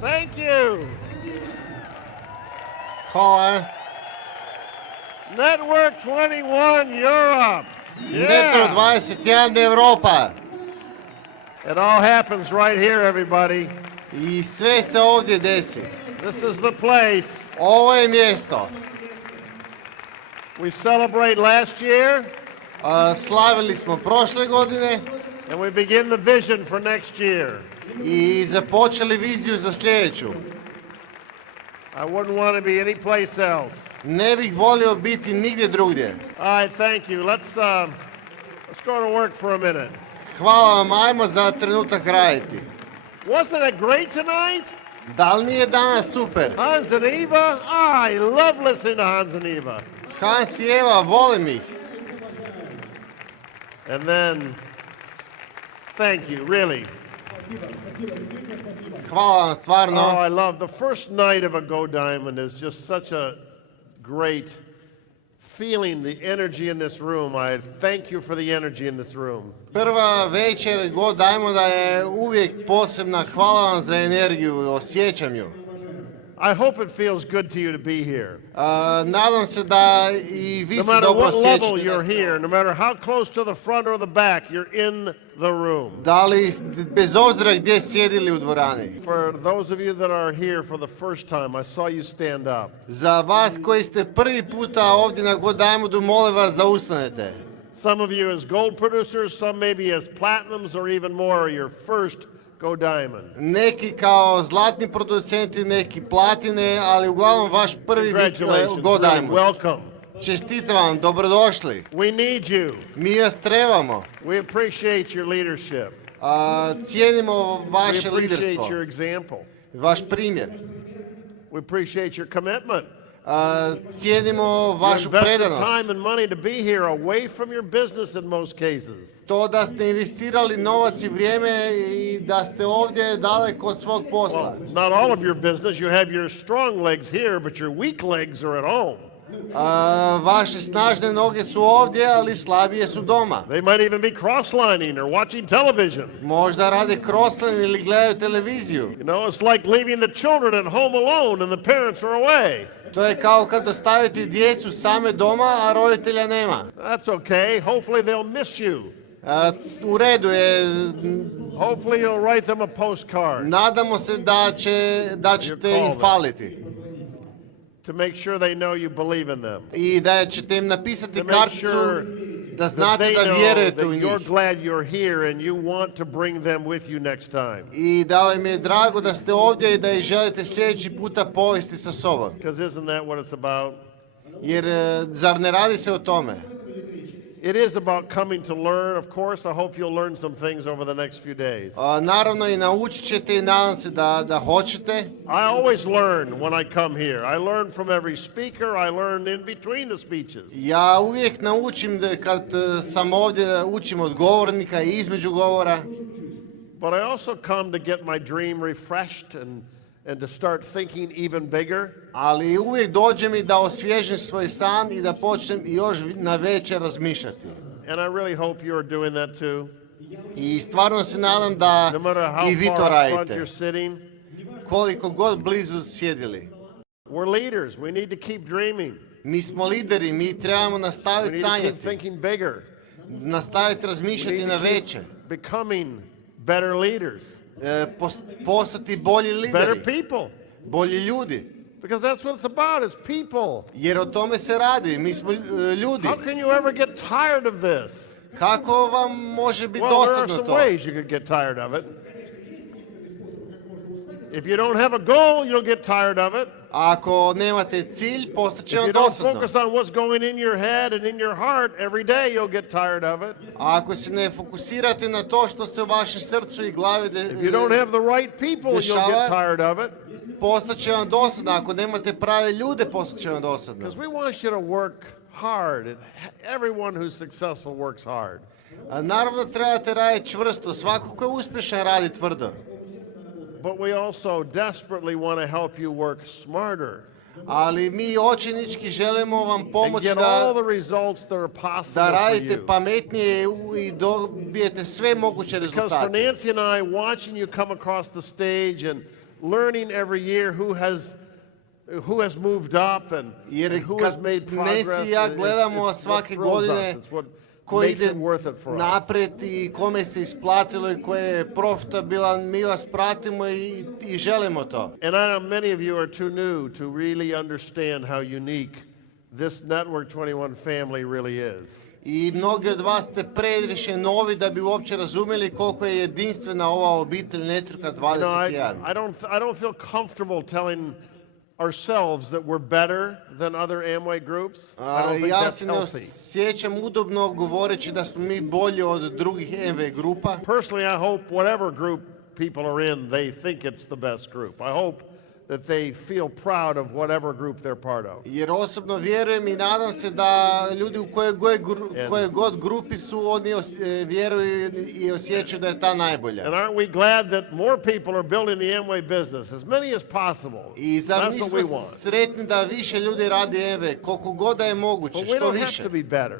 Thank you. Hvala. Network 21 Europe. Metro Yeah. 21 Europa. It all happens right here, everybody. I sve se ovdje desi. This is the place. Ovo je mjesto. We celebrate last year, Slavili smo prošle godine and we begin the vision for next year. i započeli viziju za sljedeću. I wouldn't want to be any place else. Ne bih volio biti nigdje drugdje. All right, thank you. Let's go to work for a minute. Hvala vam, ajmo za trenutak raditi. Wasn't it great tonight? Da li nije danas super? Hans and Eva? I love listening to Hans and Eva. Hans i Eva, volim ih. And then, thank you, really. Hvala vam, stvarno. Oh, I love the first night of a Go Diamond is just such a great feeling, the energy in this room. I thank you for the energy in this room. Prva večer Go Diamonda je uvijek posebna. Hvala vam za energiju, osjećam ju. I hope it feels good to you to be here. Nadam se da i vi No se matter dobro what level osjećate. you're here, no matter how close to the front or the back, you're in the room. Da li, bez obzira gdje sjedili u dvorani. For those of you that are here for the first time, I saw you stand up. Za vas koji ste prvi puta ovdje na Go Diamondu, molim vas da ustanete. Some of you as gold producers, some maybe as platinums or even more, are your first Go Diamond. Neki kao zlatni producenti, neki platine, ali uglavnom vaš prvi Congratulations, Go really, Diamond. welcome. Čestitam vam, dobrodošli. We need you. Mi vas trebamo. We appreciate your leadership. Cijenimo We vaše appreciate liderstvo, your example. vaš primjer. We appreciate your commitment. Cijenimo You vašu invested predanost. time and money to be here away from your business in most cases. To da ste investirali novac i vrijeme i da ste ovdje daleko od svog posla. Well, not all of your business. You have your strong legs here, but your weak legs are at home. Vaše snažne noge su ovdje, ali slabije su doma. They might even be cross-lining or watching television. Možda rade crossline ili gledaju televiziju. You know, it's like leaving the children at home alone and the parents are away. To je kao kad ostavite djecu same doma, a roditelja nema. That's okay. Hopefully they'll miss you. U redu je. Hopefully you'll write them a postcard Nadamo se da ćete im faliti. to make sure they know you believe in them. I da ćete im napisati To make karticu sure da that znate they da know vjerujete u that njih. you're glad you're here and you want to bring them with you next time. I da vam je drago da ste ovdje i da ih želite sljedeći puta povesti sa sobom. Because isn't that what it's about? Jer zar ne radi se o tome? It is about coming to learn. Of course, I hope you'll learn some things over the next few days. Naravno i naučit ćete i nadam se da hoćete. I always learn when I come here. I learn from every speaker. I learn in between the speeches. Ja uvijek naučim da kad sam ovdje, učim od govornika i između govora. But I also come to get my dream refreshed and to start thinking even bigger. Ali uvijek dođem i da osvježim svoj san i da počnem još na večer razmišljati. And I really hope you're doing that too. I stvarno se nadam da No matter i vi how to far up front radite. you're sitting, Koliko god blizu sjedili. we're leaders. We need to keep dreaming. Mi smo lideri, mi trebamo We nastaviti need to keep sanjati. thinking bigger. Nastaviti We razmišljati need na to keep večer. becoming better leaders, Postati bolji better lideri, people. bolji ljudi. Because that's what it's about, is people. Jer o tome se radi, mi smo ljudi. How can you ever get tired of this? Kako vam može biti Well, there are dosadno some to? ways you could get tired of it. If you don't have a goal, you'll get tired of it. Ako nemate cilj, postaće If vam you don't dosadno. focus on what's going in your head and in your heart every day, you'll get tired of it. A ako se ne fokusirate na to što se u vašem srcu i glavi If you don't have the right people, you'll get tired of it. postaće vam dosadno. Ako nemate prave ljude, postaće vam dosadno. Because we want you to work hard. And everyone who's successful works hard. A naravno trebate raditi čvrsto. Svako ko je uspješan radi tvrdo. But we also desperately want to help you work smarter Ali mi očajnički želimo vam and pomoći get all da the results that are possible da for radite you. pametnije i dobijete sve moguće Because for rezultate. Nancy and I, watching you come across the stage and learning every year who has moved up and Jer who has kad made progress. Nesi i ja gledamo what svake thrills us. godine It's what ko makes ide it worth it for us. naprijed i kome se isplatilo i ko je profitabilan, mi vas pratimo i želimo to. And I know many of you are too new to really understand how unique this Network 21 family really is. I mnogi od vas ste previše novi da bi uopće razumjeli koliko je jedinstvena ova obitelj Networka You know, 21. I don't feel comfortable telling ourselves that we're better than other Amway groups. I don't think Ja that's se ne healthy. osjećam udobno govoreći da smo mi bolji od drugih MV grupa. Personally, I hope whatever group people are in, they think it's the best group. I hope that they feel proud of whatever group they're part of. Jer osobno vjerujem i nadam se da ljudi u kojoj god grupi su, oni vjeruju i osjećaju da je ta najbolja. And aren't we glad that more people are building the Amway business, as many as possible? I zar That's what nismo we want. sretni da više ljudi radi MV, koliko god da je moguće, But we što don't have više. to be better.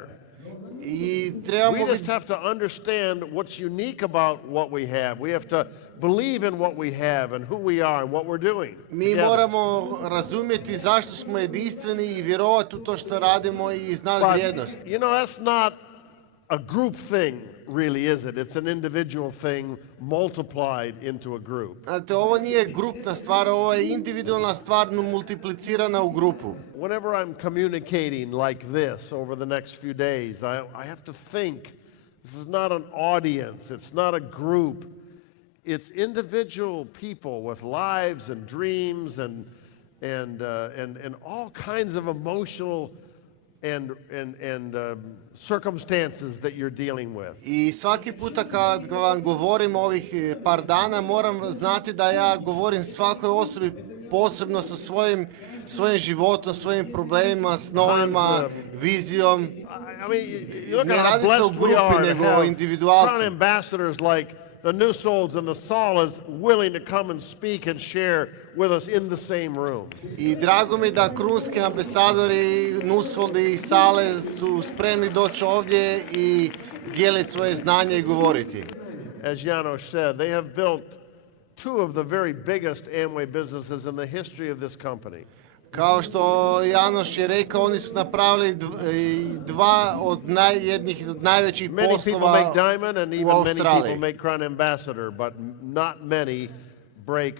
I trebamo We just biti, have to understand what's unique about what we have. We have to believe in what we have and who we are and what we're doing. mi together. moramo razumjeti zašto smo jedinstveni i vjerovati u to što radimo i znati But, vrijednost. you know, that's not a group thing, really, is it? It's an individual thing multiplied into a group. Znate, ovo nije grupna stvar, ovo je individualna stvar multiplicirana u grupu. Whenever I'm communicating like this over the next few days, I have to think this is not an audience, it's not a group. It's individual people with lives and dreams and all kinds of emotional and circumstances that you're dealing with. I svaki puta kad vam govorim ovih par dana, moram znati da ja govorim svakoj osobi posebno sa svojim životom, svojim problemima, snovima, vizijom. I mean, you look Ne at how radi se o blessed we grupi, are to nego o have individualcu. crown ambassadors like the New Souls and the Solas willing to come and speak and share with us in the same room. I drago mi da krunski ambasadori, Nusfoldi i Sale su spremni doći ovdje i dijeliti svoje znanje i govoriti. As Janos said, they have built two of the very biggest Amway businesses in the history of this company. Kao što Janoš je rekao, oni su napravili dva od jednih od najvećih Many people poslova make diamond and u even many people Australiji. make crown ambassador, but not many break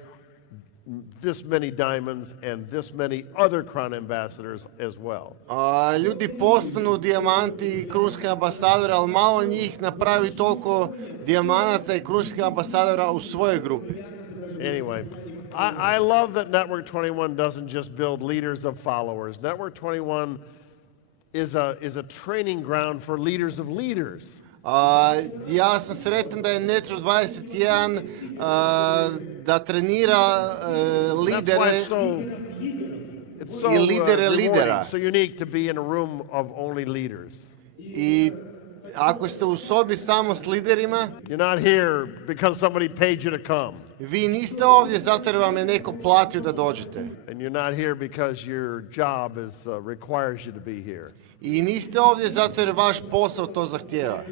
this many diamonds and this many other crown ambassadors as well. Ljudi postanu dijamanti i krunski ambasadori, ali malo njih napravi toliko dijamanata i krunskih ambasadora u svojoj grupi. Anyway, I love that Network 21 doesn't just build leaders of followers. Network 21 is a training ground for leaders of leaders. Ja sam sretan da je Network 21 da trenira lidere. That's why it's so I lidere rewarding, lidera. so unique to be in a room of only leaders. I ako ste u sobi samo s liderima, You're not here because somebody paid you to come. vi niste ovdje zato jer vam je neko platio da dođete. And you're not here because your job requires you to be here. I niste ovdje zato jer vaš posao to zahtijeva.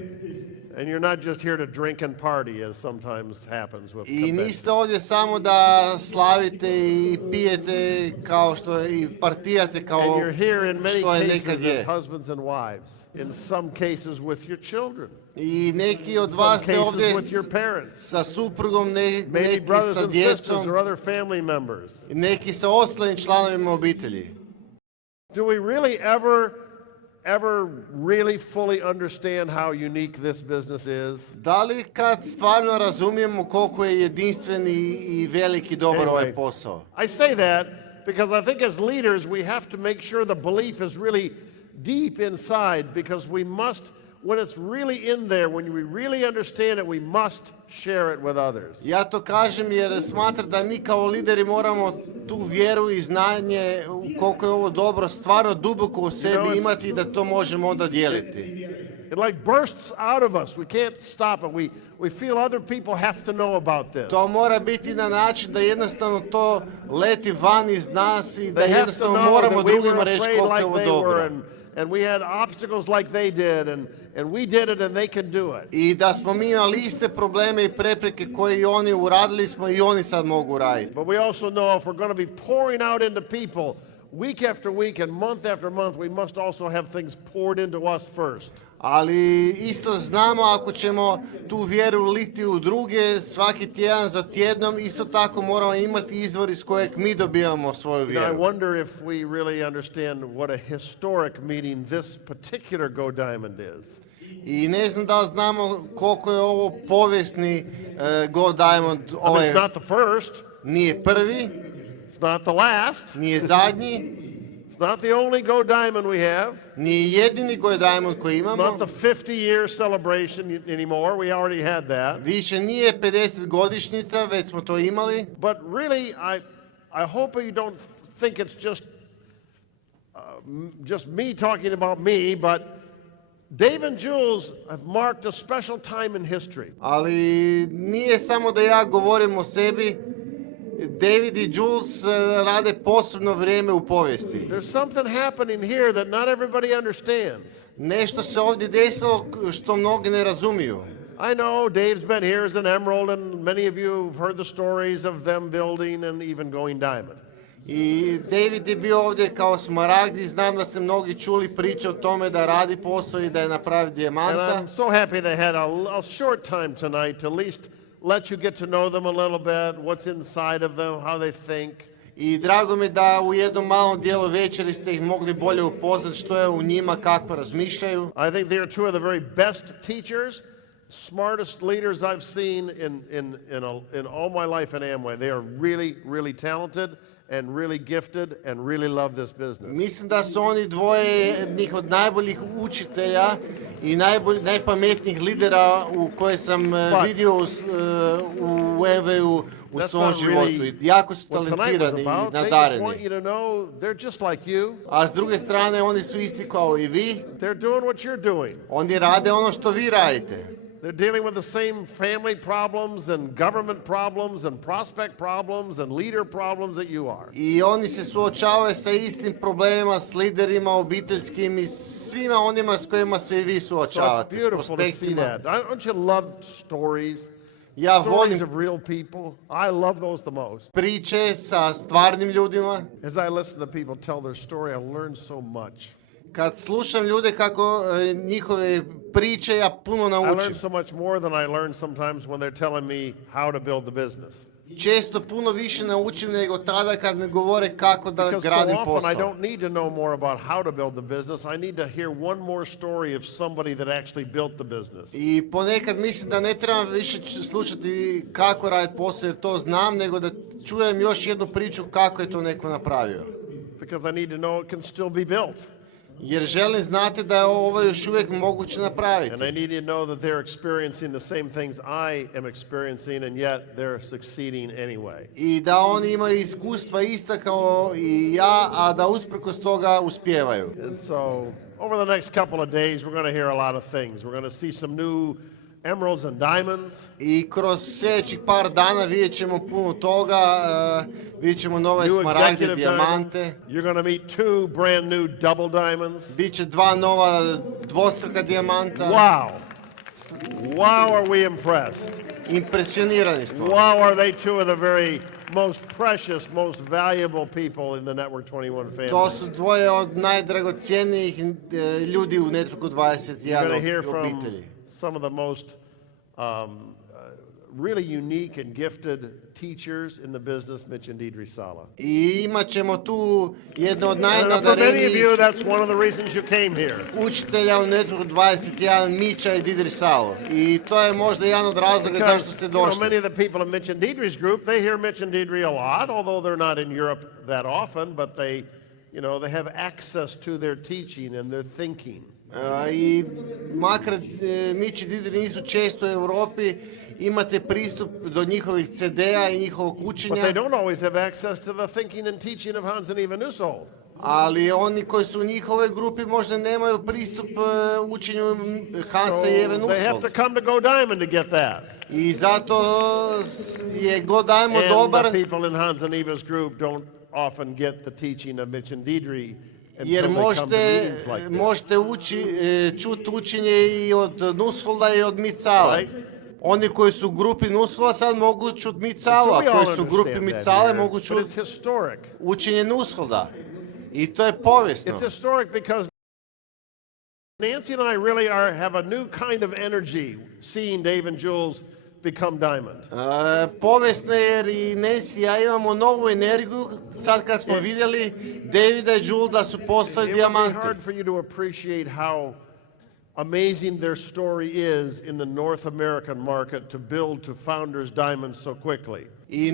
And you're not just here to drink and party, as sometimes happens with I conventions. niste ovdje samo da slavite i pijete kao što i partijate kao And you're here in many što je cases nekad as je. husbands and wives, in some cases with your children, I neki od some vas ste cases ovdje with your parents, sa suprugom, maybe neki brothers sa and sisters or djecom, other family members. neki sa ostalim članovima obitelji. Do we really ever really fully understand how unique this business is? Da li kad stvarno razumijemo koliko je jedinstven i veliki dobar Anyway, ovaj posao? I say that because I think as leaders we have to make sure the belief is really deep inside, because we must, when it's really in there, when we really understand it, we must share it with others. Ja to kažem jer smatram da mi kao lideri moramo tu vjeru i znanje koliko je ovo dobro stvarno duboko u sebi imati da to možemo onda dijeliti. It like bursts out of us. We can't stop it. We feel other people have to know about this. To mora biti na način da jednostavno to leti van iz nas i da They have to jednostavno know moramo that we drugima were reći afraid koliko je like ovo they dobro. were, and we had obstacles like they did, and we did it and they can do it. I da smo mi imali iste probleme i prepreke koje i oni uradili smo i oni sad mogu raditi. But we also know if we're going to be pouring out into people week after week and month after month, we must also have things poured into us first. Ali isto znamo ako ćemo tu vjeru liti u druge svaki tjedan za tjednom, isto tako moramo imati izvor iz kojeg mi dobijamo svoju I vjeru. wonder if we really understand what a historic meeting this particular Go Diamond is. I ne znam da li znamo koliko je ovo povijesni Go Diamond. I mean, it's not the first, Nije prvi, it's not the last, nije zadnji, it's not the only Go Diamond we have. nije jedini Go Diamond koji It's imamo. not the 50-year celebration anymore. We already had that. Više nije 50 godišnjica, već smo to imali. But really, I hope you don't think it's just me talking about me, but Dave and Jules have marked a special time in history. Ali nije samo da ja govorim o sebi. David i Jules rade posebno vrijeme u povijesti. There's something happening here that not everybody understands. Nešto se ovdje desilo što mnogi ne razumiju. I know Dave's been here as an emerald, and many of you have heard the stories of them building and even going diamond. I David je bio ovdje kao smaragd i znam da ste mnogi čuli priče o tome da radi posao i da je napravio And dijamanta. I'm so happy they had a short time tonight to at least let you get to know them a little bit, what's inside of them, how they think. I drago mi da u jednom malom dijelu večeri ste ih mogli bolje upoznati što je u njima, kako razmišljaju. I think they are two of the very best teachers, smartest leaders I've seen in all my life in Amway. They are really, really talented and really gifted and really love this business. Mislim da su oni dvoje jednih od najboljih učitelja i najpametnijih lidera u koje sam vidio u Amwayu u svom životu. I jako su what tonight was talentirani i about. They just want nadareni. you to know they're just like you. A s druge strane oni su isti kao i vi. They're doing what you're doing. Oni rade ono što vi radite. They're dealing with the same family problems and government problems and prospect problems and leader problems that you are. I oni se suočavaju sa istim problemima, s liderima obiteljskim i svima onima s kojima se i vi So it's suočavate. S beautiful to see prospektima. that. Don't you love stories? Ja Stories volim of real people. I love those the most. priče sa stvarnim ljudima. As I listen to people tell their story, I learn so much. Kad slušam ljude kako njihove priče, ja puno I learn naučim. so much more than I learn sometimes when they're telling me how to build the business. Često puno više naučim nego tada kad mi govore kako da Because so gradim often I posao. don't need to know more about how to build the business. I need to hear one more story of somebody that actually built the business. I ponekad mislim da ne trebam više slušati kako raditi posao jer to znam, nego da čujem još jednu priču kako je to neko napravio. Because I need to know it can still be built. Jer želim znati da je ovo još uvijek moguće napraviti. And I need to know that they're experiencing the same things I am experiencing, and yet they're succeeding anyway. I da oni imaju iskustva ista kao i ja, a da usprkos toga uspijevaju. And so, over the next couple of days, we're going to hear a lot of things. We're going to see some new emeralds and diamonds. I kroz sljedećih par dana vidjet ćemo puno toga, vidjet ćemo nove New smaragde, executive diamonds. dijamante. You're going to meet two brand new double diamonds. Biće dva nova dvostruka dijamanta. Wow. Wow, are we impressed. Impresionirani smo. Wow, are they two of the very most precious, most valuable people in the Network 21 family. To su dvoje od najdragocjenijih ljudi u Networku You're going to hear 21 from obitelji. some of the most really unique and gifted teachers in the business, Mitch and Deidre Sala. I imat ćemo tu jedno od And for many of you, najnadarenijih that's one of the reasons you came here. učitelja u Networku 21, Mića i Didri Salo. I to je možda jedan od razloga zašto ste došli. many of the people in Mitch and Deidre's group, they hear Mitch and Deidre a lot, although they're not in Europe that often, but they have access to their teaching and their thinking. I makar Mić i Didri nisu često u Europi, imate pristup do njihovih CD-a i njihovog But učenja, they don't always have access to the thinking and teaching of Hans and Eva Nussold. ali oni koji su u njihovoj grupi možda nemaju pristup učenju Hansa i Eve So they have to Nussold. come to Go Diamond to get that. I zato je Go Diamond And dobar. the people in Hans and Eva's group don't often get the teaching of Mitch and Deidre Jer until they come to meetings like this. možete čuti učenje i od Nusfolda i od Micala. Right. Oni koji su u grupi Nusfolda sad mogu čuti Micalu, So a we all koji su u grupi understand that Micale here, mogu but čuti it's historic. učenje Nusfolda. I to je povijesno. It's historic because Nancy and I really have a new kind of energy seeing Dave and Jules become diamond. Povijesno je jer i Nancy i ja imamo novu energiju sad kad smo vidjeli Davida i Jules da su postali It would be dijamanti. hard for you to appreciate how amazing their story is in the North American market to build to founders diamonds so quickly. I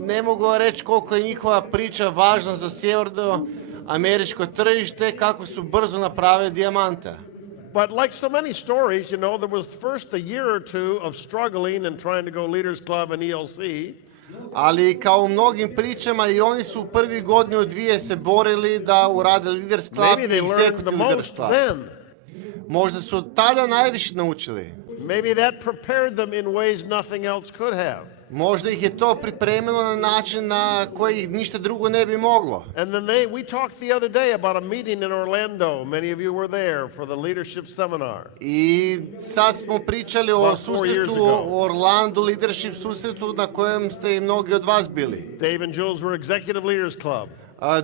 ne mogu reći koliko je njihova priča važna za sjevernoameričko tržište, kako su brzo napravili dijamante. But like so many stories, you know, there was first a year or two of struggling and trying to go Leaders Club and ELC. Ali kao u mnogim pričama i oni su u prvi godinu dvije se borili da urade Leaders Club Maybe i they learned the Executive Leaders most Club. then. Možda su tada najviše naučili. Maybe that prepared them in ways nothing else could have. Možda ih je to pripremilo na način na koji ih ništa drugo ne bi moglo. And then we talked the other day about a meeting in Orlando. Many of you were there for the leadership seminar. I sad smo pričali o About 4 years susretu ago. u Orlandu, leadership susretu na kojem ste i mnogi od vas bili. Dave and Jules were Executive Leaders Club.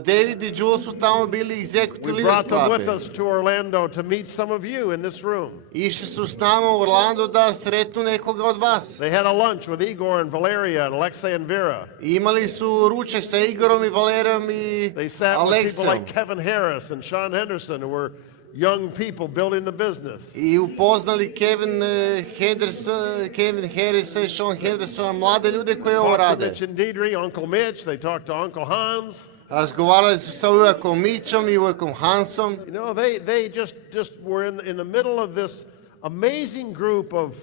David i Jules su tamo bili Executive We Leaders brought them with Club. us to Orlando to meet some of you in this room. Išli su s nama u Orlando da sretnu nekoga od vas. They had a lunch with Igor and Valeria and Alexei and Vera. I imali su ručak sa Igorom i Valerijom i They sat with people Aleksijom. like Kevin Harris and Sean Henderson, who were young people building the business. I upoznali Kevin Harrisa i Sean Hendersona, mlade ljude koji ovo Talked to rade. Mitch and Deidre, Uncle Mitch. They talked to Uncle Hans. Razgovarali su sa uvekom Mićom i uvekom Hansom. You know, they just were in the middle of this amazing group of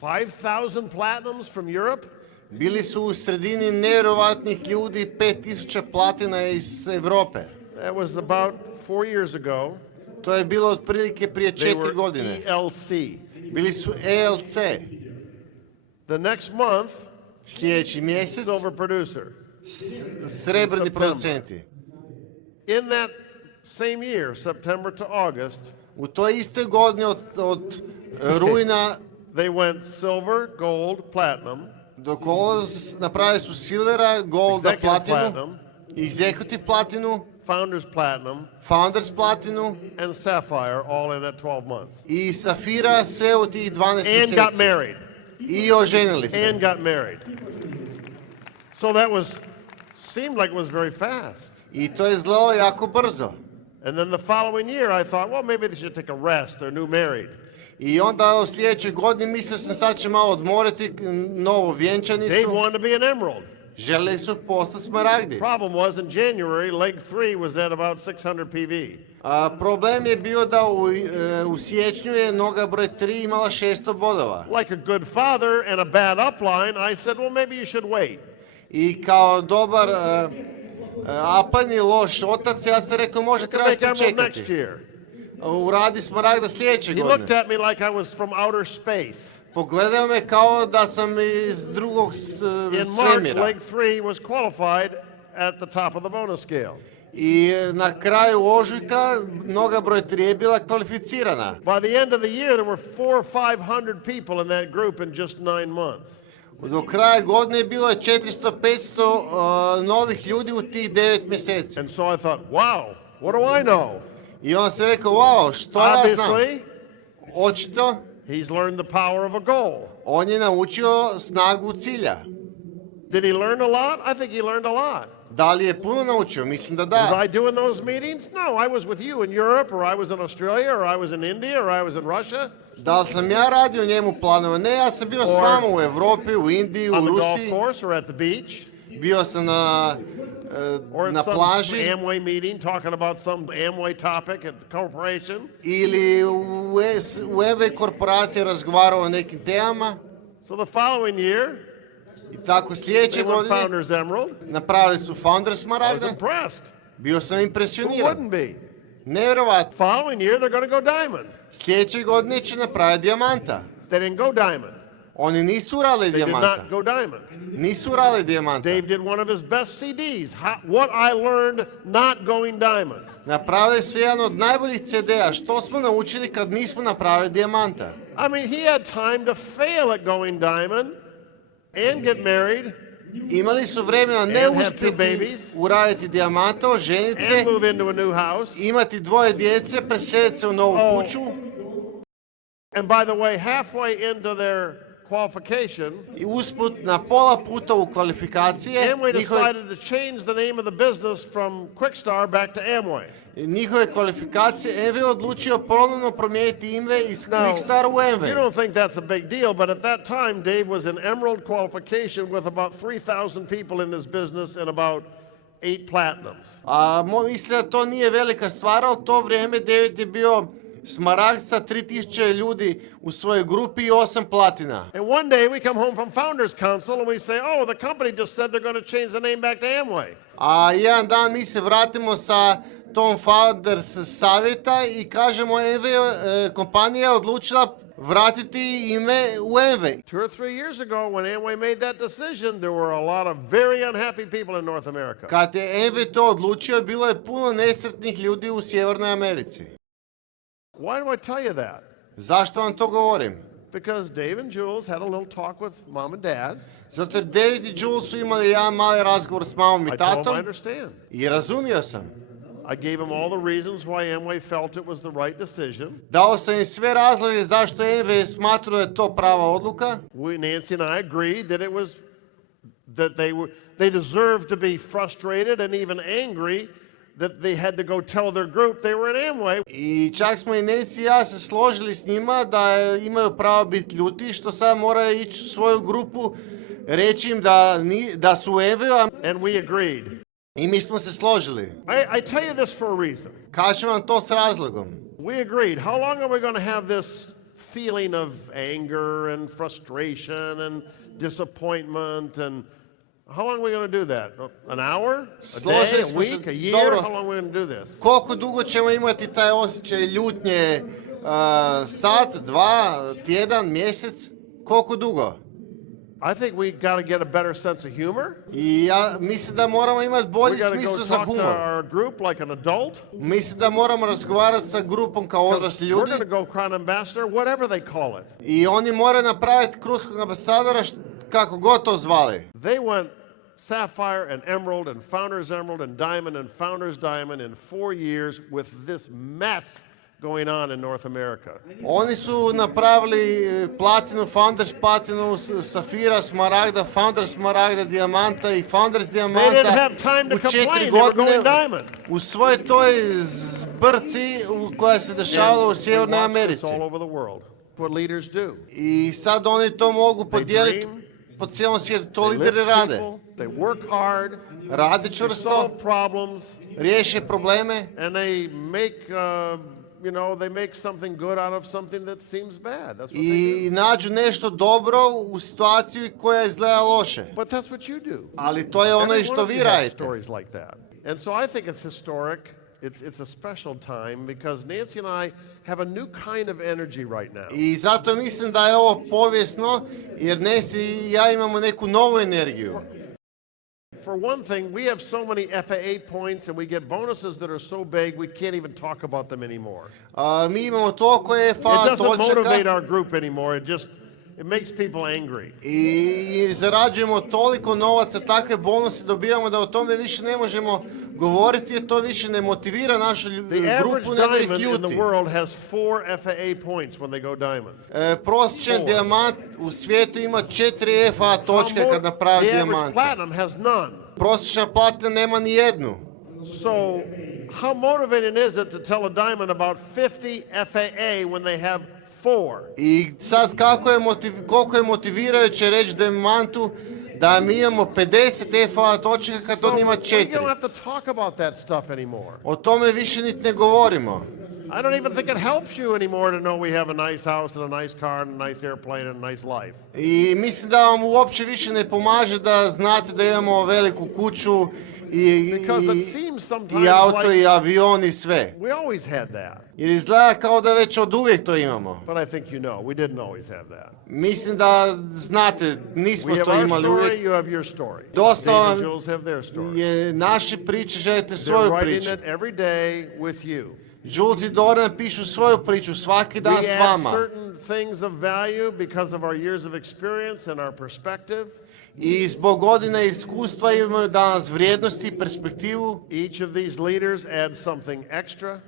5,000 platinums from Europe. Bili su u sredini nevjerovatnih ljudi, 5000 platina iz Europe. That was about 4 years ago. To je bilo otprilike prije They 4 were godine. ELC. Bili su ELC. The next month, Sljedeći mjesec, silver producer. srebrni September. producenti. In that same year, September to August, U toj istoj godini od rujna they went silver, gold, platinum, do napravili su silvera, golda, executive platinu, platinum, executive platinu, founders platinum, founders platinu and sapphire all in that 12 months. i safira sve u tih 12 And got mjeseci. married. I oženili se. And got married. So that seemed like it was very fast. I to je izgledalo jako brzo. And then the following year, I thought, well, maybe they should take a rest. They're new married. I onda u sljedećoj godini mislio sam sad će malo odmoriti, novo vjenčani They su. wanted to be an emerald. Želeli su postati smaragdi. Problem was in January, leg 3 was at about 600 PV. A problem je bio da u siječnju je noga broj 3 imala 600 bodova. Like a good father and a bad upline, I said, well, maybe you should wait. I kao dobar apan i loš otac, ja sam rekao može To trebaš make emerald next počekati. year. Uradi smaragda sljedeće He looked godine. at me like I was from outer space. Pogledao me kao da sam iz drugog In March, svemira. leg 3 was qualified at the top of the bonus scale. I na kraju ožujka noga broj 3 je bila kvalificirana. By the end of the year, there were 400 or 500 people in that group in just 9 months. Do kraja godine bilo je 400-500 novih ljudi u tih 9 mjeseci. And so I thought, wow, what do I know? I on se rekao, wow, što ja znam? Obviously, Očito, he's learned the power of a goal. on je naučio snagu cilja. Did he learn a lot? I think he learned a lot. Da li je puno naučio? Mislim da Was da. I doing those meetings? No, I was with you in Europe, or I was in Australia, or I was in India, or I was in Russia. Da li sam ja radio njemu planove? Ne, ja sam bio s vama u Evropi, u Indiji, On u the golf Rusiji. course or at the beach, Bio sam na or na at some plaži Amway meeting talking about some Amway topic at the corporation. ili u EV korporaciji razgovarao o nekim temama. So the following year, I tako sljedeće they won godine Founders Emerald. napravili su Founders I was Smaragda. impressed. Bio sam Who impresioniran. wouldn't be? Nevjerovatno. Following year, they're going to go diamond. Sljedeće godine će napraviti dijamanta. They didn't go diamond. Oni nisu urali They did dijamanta. not go diamond. Nisu urali dijamanta. Dave did one of his best CDs, What I Learned Not Going Diamond. Napravili su jedan od najboljih CD-a. Što smo naučili kad nismo napravili dijamanta? I mean, he had time to fail at going diamond and get married Imali su vremena ne And have two uspjeti babies. uraditi dijamanta, ženiti se, and move into a new house. imati dvoje djece, preseliti se u novu Oh. kuću. And by the way, halfway into their qualification, I usput na pola puta u kvalifikacije Amway decided to change the name of the business from Quickstar back to Amway. njihove kvalifikacije Enve odlučio ponovno promijeniti ime iz Quickstar u You Enve. don't think that's a big deal, but at that time, Dave was in emerald qualification with about 3,000 people in his business and about 8 platinums. A mislim da to nije velika stvar, ali to vrijeme David je bio smaragd sa 3000 ljudi u svojoj grupi i 8 platina. And one day we come home from Founders Council and we say, oh, the company just said they're going to change the name back to Amway. A jedan dan mi se vratimo sa tom Founders savjeta i kažemo Enve kompanija je odlučila vratiti ime u Enve. 2 or 3 years ago, when Amway made that decision, there were a lot of very unhappy people in North America. Kad je Enve to odlučio, bilo je puno nesretnih ljudi u Sjevernoj Americi. Why do I tell you that? Zašto vam to govorim? Because Dave and Jules had a little talk with mom and dad. Zato jer David i Jules su imali jedan mali razgovor s mamom i I told them I tatom understand. i razumio sam. I gave them all the reasons why Amway felt it was the right decision. Dao sam im sve razloge zašto Enve smatrao da je to prava odluka. Nancy and I agreed that it was that they deserved to be frustrated and even angry that they had to go tell their group they were in Amway. I čak smo i Nancy i ja se složili s njima da imaju pravo biti ljuti što sad moraju ići u svoju grupu, reći im da su u Enve, And we agreed. i mi smo se složili. I tell you this for a reason. Kažem vam to s razlogom. We agreed. How long are we going to have this feeling of anger and frustration and disappointment, and how long are we going to do that? An hour? A day? Složili A smo se, week? A year? dobro. How long are we going to do this? Koliko dugo ćemo imati taj osjećaj ljutnje? Sat, dva, tjedan, mjesec? Koliko dugo? I think we got to get a better sense of humor. I ja mislim da moramo imati We bolji got to smisao go za talk to humor. our group like an adult. Mislim da moramo razgovarati sa grupom kao odrasli We're ljudi. going to go crown ambassador, whatever they call it. I oni moraju napraviti krunskog ambasadora kako god to zvali. They went sapphire and emerald and founder's emerald and founder's diamond in 4 years with this mess going on in North America. Oni su napravili platinu, founders platinu, safira, smaragda, founders smaragda, dijamanta i founders They didn't dijamanta have time to u 4 complain. They were going godine diamond. u svojoj toj zbrci koja se dešavala u Sjevernoj We watch this Americi. all over the world. What leaders do. I sad oni to mogu podijeliti dream, po cijelom svijetu. To They lideri lift rade. people, they work hard, Rade they čvrsto, solve problems, riješe probleme and they make they make something good out of something that seems bad. That's what they i nađu nešto dobro u situaciji koja izgleda loše. do. But that's what you do. Ali to je ono Every i što one of vi you has radite. stories like that. And so I think it's historic. It's a special time because Nancy and I have a new kind of energy right now. I zato mislim da je ovo povijesno, jer Nancy i ja imamo neku novu energiju. For one thing, we have so many FAA points and we get bonuses that are so big we can't even talk about them anymore. Mi imamo toliko It FA doesn't motivate točaka our group anymore. It makes people angry. i zarađujemo toliko novaca, takve bonuse dobijamo da o tome više ne možemo govoriti, jer to više ne motivira našu The average grupu, nego ih diamond in the ljuti. world has 4 FAA points when they go diamond. Prosječan dijamant u svijetu ima 4 FA točke kad napravi The average dijamant. platinum has none. Prosječna platina nema ni jednu. So, how motivating is it to tell a diamond about 50 FAA when they have 4? I sad koliko je motivirajuće reći dijamantu da mi imamo 50 FA točaka kad on ima we don't 4. have to talk about that stuff anymore. O tome više niti ne govorimo. I don't even think it helps you anymore to know we have a nice house and a nice car and a nice airplane and a nice life. I mislim da vam uopće više ne pomaže da znate da imamo veliku kuću Because it seems sometimes i auto like i avion i sve. we always had that. Jer izgleda kao da već od uvijek to imamo. But I think you know, we didn't always have that. Mislim da znate, nismo We have to our imali story, uvijek. you have your story. Dosta Dave vam and Jules have their story. je naše priče, želite They're svoju writing priču. it every day with you. Jules i Dornan pišu svoju priču svaki dan We s add vama. certain things of value because of our years of experience and our perspective. I zbog godina iskustva imaju danas vrijednosti i perspektivu. Each of these leaders adds something extra,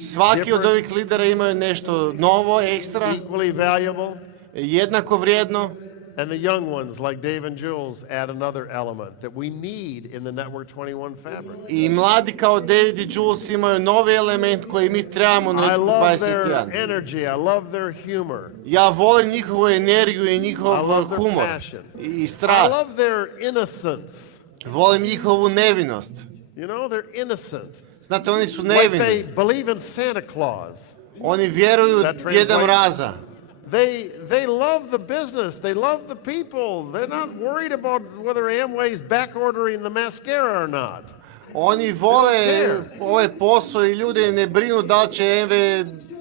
Svaki od ovih lidera imaju nešto novo, ekstra, equally valuable, jednako vrijedno. and the young ones like Dave and Jules add another element that we need in the Network 21 fabric. I mladi kao David i Jules imaju novi element koji mi trebamo na I love their 21. energy, I love their humor, Ja volim njihovu energiju i I njihov love their humor passion. i I strast. love their innocence. Volim njihovu nevinost. You know, they're innocent. Znate, oni su Like they nevini. believe in Santa Claus. Oni vjeruju That Djeda translates- Mraza. They love the business. They love the people. They're not worried about whether Amway's back ordering the mascara or not. Oni vole care. ovaj posao i ljude ne brinu da li će MV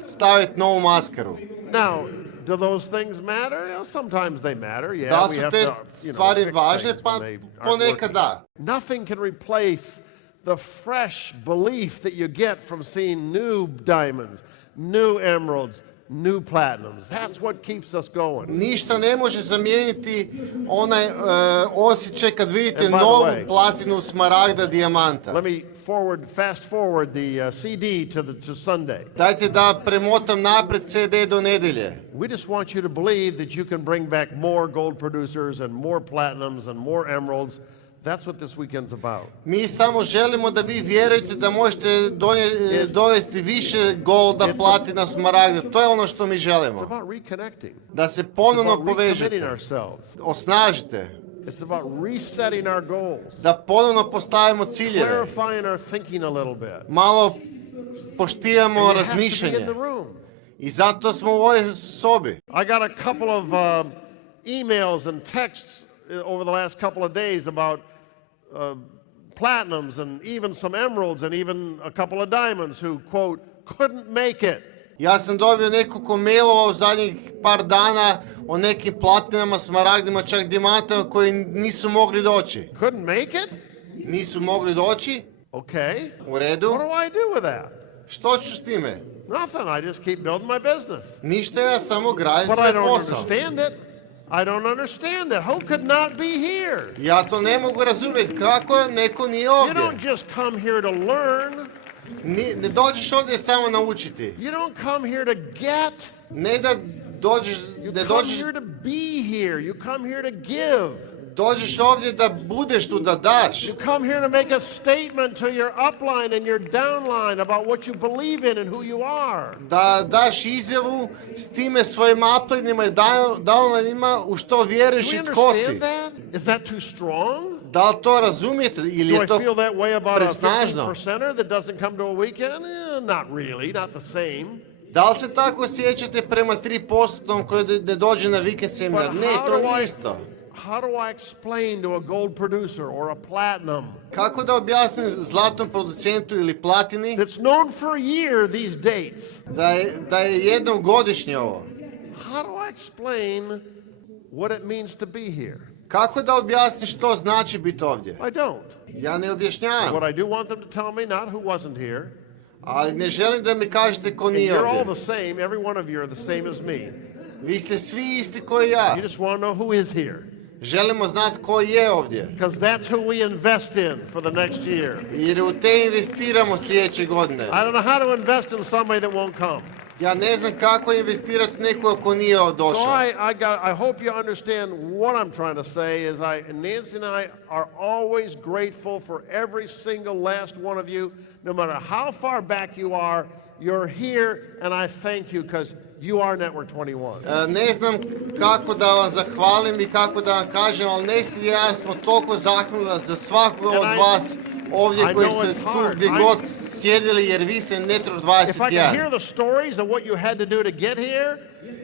staviti novu maskaru. Now, do those things matter? Yeah, sometimes they matter. Yeah, Da we su have te to, stvari fix važne, things pa when they aren't ponekad working. da. Nothing can replace the fresh belief that you get from seeing new diamonds, new emeralds, new platinums. That's what keeps us going. Ništa ne može zamijeniti onaj osjećaj kad vidite And by the novu way- platinu, smaragda, dijamanta. Let me fast forward the CD to Sunday. Dajte da premotam napred CD do nedelje. We just want you to believe that you can bring back more gold producers and more platinums and more emeralds. That's what this weekend's about. Mi samo želimo da vi vjerujete da možete dovesti više golda, platina, smaragda. To je ono što mi It's želimo. about reconnecting. Da se It's ponovno about recommitting povežete, ourselves. osnažite, It's about resetting our goals, da ponovno postavimo ciljeve, clarifying our thinking a little bit. malo poštijamo And you have to be razmišljanje. in the room. I zato smo u ovoj sobi. I got a couple of emails and texts over the last couple of days about platinums and even some emeralds and even a couple of diamonds who, quote, couldn't make it. Ja sam dobio nekoliko mailova u zadnjih par dana o nekim platinama, smaragdima, čak dijamantama koji nisu mogli doći. Couldn't make it? Nisu mogli doći, Okay. u redu. What do I do with that? Što ću s time? Nothing. I just keep building my business. Ništa, ja samo gradim But I svoj don't posao. understand it. I don't understand it. Who could not be here? Ja to ne mogu razumjeti, kako neko nije You ovdje. don't just come here to learn. Ne dođeš ovdje samo naučiti. You don't come here to get. Ne da dođeš, You da come dođeš, here to be here. You come here to give. dođeš ovdje da budeš tu, da daš. You come here to make a statement to your upline and your downline about what you believe in and who you are. Da daš izjavu s time svojim uplinima i downlinima u što Do vjeruješ you i tko si. understand that? Is that too strong? Da li to razumijete ili Do je I to feel that way about a presnažno? 15%er that doesn't come to a weekend? Not really, not the same. Da li se tako osjećate prema 3% koji ne dođe na vikend seminar? But Ne, how to do nije I- isto. How do I explain to a gold producer or a platinum Kako da objasnim zlatnom producentu ili platini that's known for a year these dates? da je jednom godišnje ovo? How do I explain what it means to be here? Kako da objasniš što znači biti ovdje? I don't. Ja ne objašnjavam, What I do want them to tell me, not who wasn't here. ali ne želim da mi kažete ko And nije you're all ovdje. the same. Every one of you are the same as me. Vi ste svi isti koji ja. You just want to know who is here. Želimo znati ko je ovdje. Because that's who we invest in for the next year. Jer u te investiramo sljedeće godine. I don't know how to invest in somebody that won't come. Ja ne znam kako investirati nekoga ko nije So došao. I hope you understand what I'm trying to say is Nancy and I are always grateful for every single last one of you, no matter how far back you are, you're here and I thank you because you are Network 21. Ne znam kako da vam zahvalim i kako da vam kažem, ali Nesi i ja smo toliko zahvalni za svakoga od vas ovdje I koji know ste it's tu hard. gdje god sjedili jer vi ste Netro If I could hear 21. the stories of what you had to do to get here,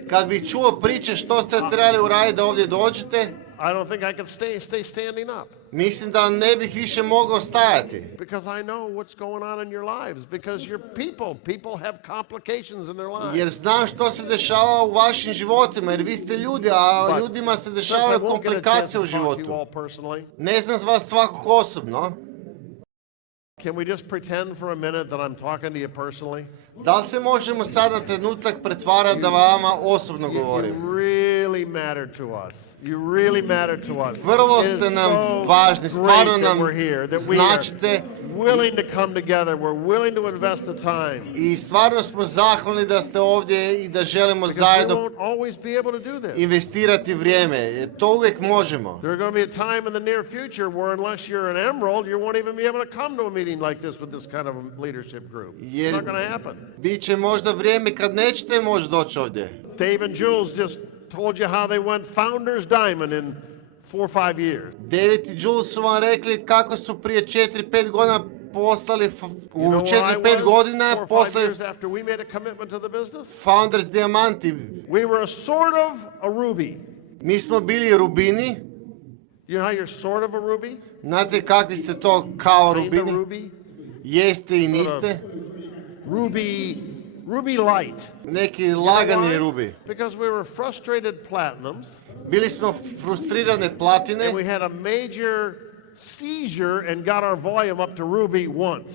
Kad bi čuo priče što ste trebali uraditi da ovdje dođete, I don't think I could stay standing up. Mislim da ne bih više mogao stajati. Because I know what's going on in your lives. Because you're people. People have complications in their lives. Jer znam što se dešava u vašim životima, jer vi ste ljudi, a But ljudima se since I dešavaju won't get a chance komplikacije to u talk to you životu. all personally, Ne znam vas svakog osobno. can we just pretend for a minute that I'm talking to you personally? Da li se možemo sad na trenutak pretvarati da vama osobno You govorim? really matter to us. You really matter to us. Vrlo It is ste nam so važni, great stvarno that nam we're here, that we are značite willing to come together. We're willing to invest the time. i stvarno smo zahvalni da ste ovdje i da želimo Because we zajedno won't always be able to do this. investirati vrijeme. Jer to uvijek možemo. There's going to be a time in the near future where unless you're an emerald, you won't even be able to come to a meeting like this with this kind of a leadership group. It's not going to happen. Biće možda vrijeme kad nećete moći doći ovdje. Dave and Jules just told you how they went Founders Diamond in 4 or 5 years. David i Jules su vam rekli kako su prije 4-5 godina postali, u You know where I 4-5 was godina 4 or 5 postali years after we made a commitment to the business? Founders Diamanti. We were a sort of a ruby. Mi smo bili rubini. You know how you're sort of a ruby? Znate kakvi ste to kao Kinda rubini? ruby? Jeste i niste. Ruby light. Neki lagani Why? rubi. Because we were frustrated platinums Bili smo frustrirane platine and we had a major seizure and got our volume up to ruby once.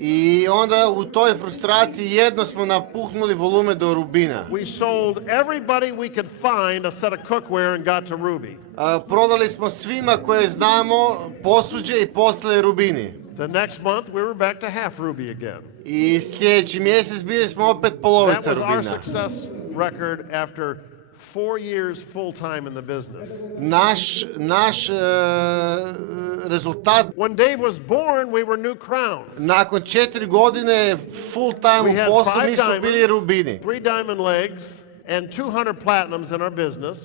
i onda u toj frustraciji jedno smo napuhnuli volume do rubina. We sold everybody we could find a set of cookware and got to ruby. Prodali smo svima koje znamo posuđe i postali rubini. The next month we were back to half ruby again. I sljedeći mjesec bili smo opet That polovica was our rubina. success record after 4 years full time in the business. Naš rezultat When Dave was born, we were new crowns. nakon 4 godine full time We u had poslu 5 mi smo bili rubini. 3 diamond legs, and 200 platinums in our business.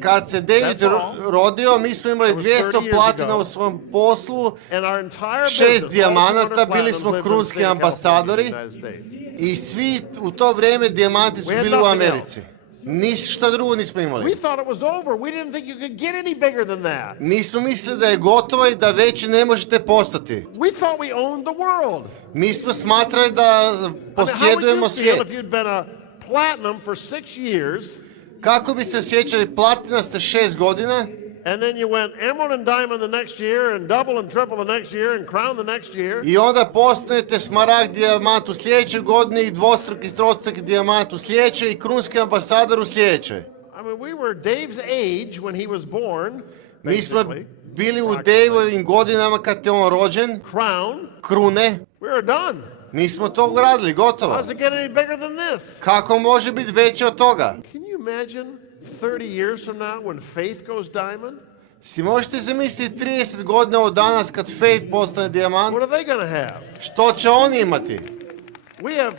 Kad se David That's all. rodio, mi smo imali That was 30 200 years platina ago. u svom poslu, And our entire 6 business, all 200 dijamanata, bili platinums smo lived in the krunski state of ambasadori California, United States. i svi u to vrijeme dijamanti su We had bili u nothing Americi. Ništa drugo nismo We imali. thought it was over. We didn't think you could get any bigger than that. Mi smo mislili da je gotovo i da veći ne možete postati. We thought we owned the world. Mi smo smatrali da I mean, how would posjedujemo you feel svijet. if you'd been a platinum for 6 years, Kako bi se osjećali platina ste 6 godina and then you went emerald and diamond the next year, and double and triple the next year, and crown the next year? i onda postanete smaragd dijamant u sljedećoj godini i dvostruki, trostruki dijamant u sljedećoj i krunski ambasador u sljedećoj. I mean, we were Dave's age when he was born, Mi smo basically. bili u Daveovim godinama kad je on rođen, Crown. krune. We were done. Mi smo to uradili, gotovo. How's it get any bigger than this? Kako može biti veće od toga? Can you imagine 30 years from now when faith goes diamond? Si možete zamisliti 30 godina od danas kad Faith postane dijamant? What are they going to have? Što će oni imati? We had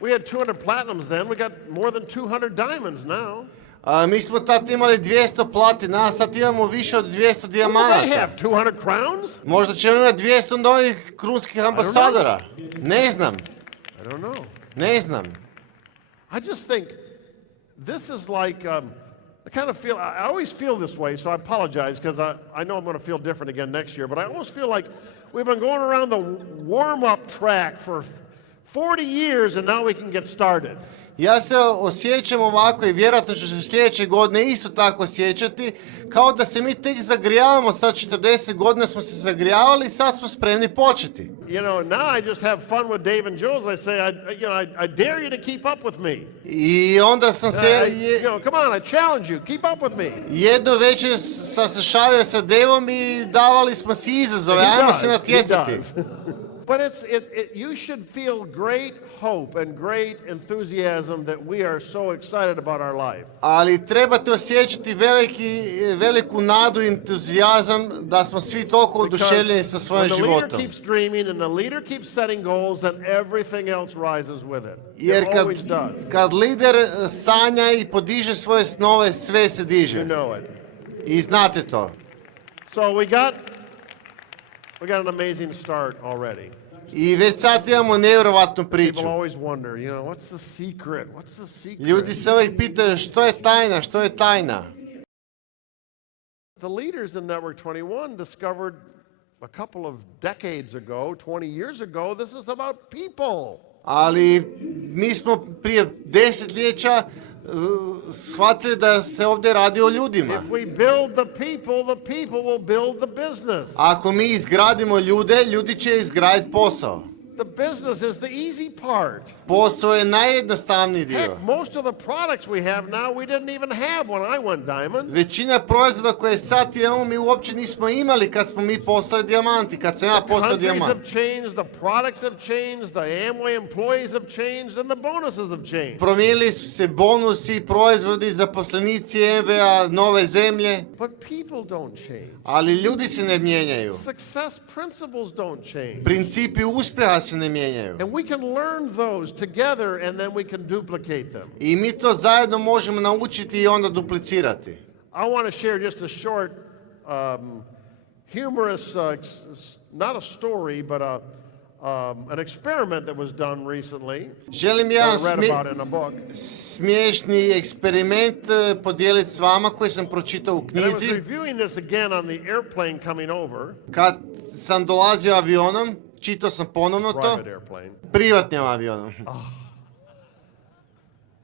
200 platinums then. We got more than 200 diamonds now. Mi smo tad imali 200 platina, a sad imamo više od 200 What do they dijamanata. have? 200 crowns? Možda ćemo imati 200 novih krunskih ambasadora. Ne znam, I don't know. ne znam. I just think this is like, I kind of feel, I always feel this way, so I apologize because I know I'm going to feel different again next year, but I almost feel like we've been going around the warm-up track for 40 years and now we can get started. Ja se osjećam ovako i vjerojatno ću se sljedeće godine isto tako osjećati, kao da se mi tek zagrijavamo, sad 40 godina smo se zagrijavali i sad smo spremni početi. You know, now I just have fun with Dave and Jules. I say, I dare you to keep up with me. I onda sam se, Come on, I challenge you, keep up with me. jedno večer sam se šalio sa Devom i davali smo si izazove, ajmo se natjecati. But you should feel great hope and great enthusiasm that we are so excited about our life. Ali trebate osjećati veliku nadu i entuzijazam da smo svi toliko oduševljeni sa svojim When the leader životom. keeps dreaming and the leader keeps setting goals, then everything else rises with it. Jer It always does. kad lider sanja i podiže svoje snove, sve se You diže. know it. I znate to. So we got an amazing start already. I već sad imamo nevjerovatnu priču. People always wonder, what's the secret? What's the secret? Ljudi se uvijek pitaju što je tajna, što je tajna. the leaders in Network 21 discovered a couple of decades ago, 20 years ago, this is about people. Ali mi smo prije desetljeća shvatili da se ovdje radi o ljudima. If we build the people will build the business. Ako mi izgradimo ljude, ljudi će izgraditi posao. The business is the easy part. Posao je najjednostavniji Heck, dio. most of the products we have now we didn't even have when I went diamond. Većina proizvoda koje sad imamo mi uopće nismo imali kad smo mi postali dijamanti, kad sam ja postao Countries dijamant. have changed, the products have changed, the Amway employees have changed, and the bonuses have changed. Promijenili su se bonusi, proizvodi, zaposlenici MV-a, nove zemlje, But people don't change. ali ljudi se ne mijenjaju. Success principles don't change. Principi uspjeha se ne mijenjaju. And we can learn those together and then we can duplicate them. I mi to zajedno možemo naučiti i onda duplicirati. I want to share just a short, humorous, not a story, but an experiment that was done recently. Želim That jedan I read about in a book. smiješni eksperiment podijeliti s vama koji sam pročitao u And I was knjizi. reviewing this again on the airplane coming over, Kad sam dolazio avionom, čitao sam ponovno to, private airplane. privatnim avionom.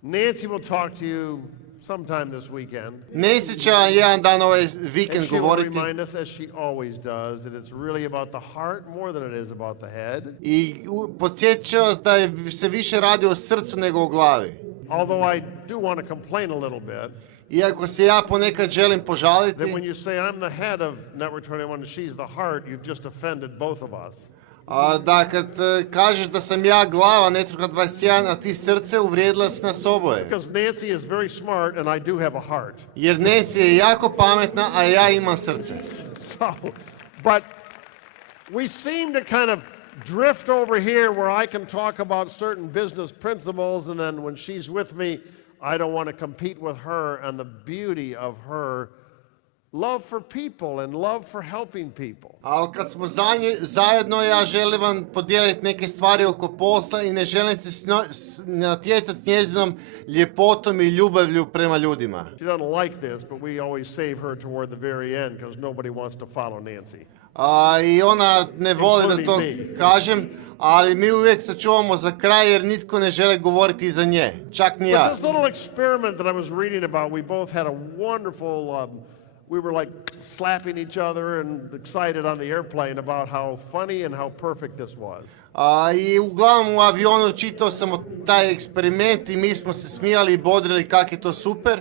Nancy will talk to you sometime this weekend. Nancy će vam jedan dan ovaj And vikend she will govoriti remind us, as she always does, that it's really about the heart more than it is about the head. i podsjetit će vas da se više radi o srcu nego o glavi. Although I do want to complain a little bit, Iako se ja ponekad želim that požaliti, when you say I'm the head of Network 21 and she's the heart, you've just offended both of us. da kad kažeš da sam ja glava Networka 21, a ti srce, uvrijedila si nas oboje. Because Nancy is very smart and I do have a heart. Jer Nancy je jako pametna, a ja imam srce. So, but we seem to kind of drift over here where I can talk about certain business principles, and then when she's with me, I don't want to compete with her and the beauty of her love for people and love for helping people. Ali kad smo zajedno, ja želim vam podijeliti neke stvari oko posla i ne želim se natjecati s njezinom ljepotom i ljubavlju prema ljudima. She doesn't like this, but we always save her toward the very end because nobody wants to follow Nancy. I ona ne voli da to Including me. kažem, ali mi uvijek sačuvamo za kraj jer nitko ne želi govoriti iza nje, čak ni But ja. this little experiment that I was reading about, we both had a wonderful, we were like slapping each other and excited on the airplane about how funny and how perfect this was. I uglavnom u avionu čitao sam o taj eksperiment i mi smo se smijali i bodrili kak je to super.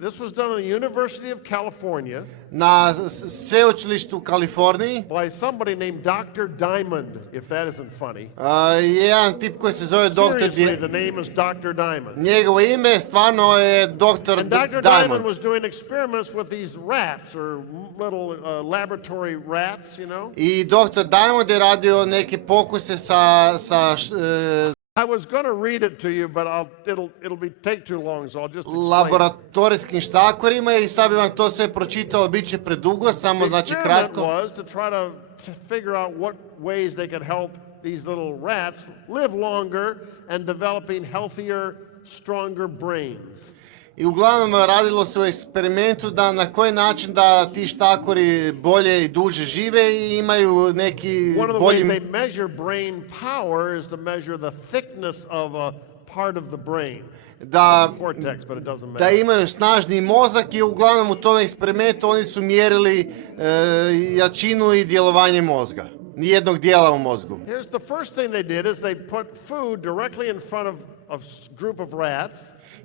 This was done at the University of California Na sveučilištu u Kaliforniji. by somebody named Dr. Diamond, if that isn't funny. Jedan tip koji se zove Dr. Seriously, the name is Dr. Diamond. Njegovo ime stvarno je Dr. And Dr. Diamond Diamond. was doing experiments with these rats, or little laboratory rats, you know. I Dr. Diamond je radio neke pokuse sa I was going to read it to you, but it'll take too long, so I'll just explain. laboratorijskim štakorima i sad bi vam to sve pročitao, bit će predugo, samo The znači experiment kratko. was to try to figure out what ways they could help these little rats live longer and developing healthier, stronger brains. I uglavnom radilo se o eksperimentu da na koji način da ti štakori bolje i duže žive i imaju neki One of the ways bolji... they measure brain power is to measure the thickness of a part of the brain. Da, Cortex, but it doesn't da matter. imaju snažni mozak i uglavnom u tom eksperimentu oni su mjerili jačinu i djelovanje mozga. Nijednog dijela u mozgu. Here's the first thing they did is they put food directly in front of a group of rats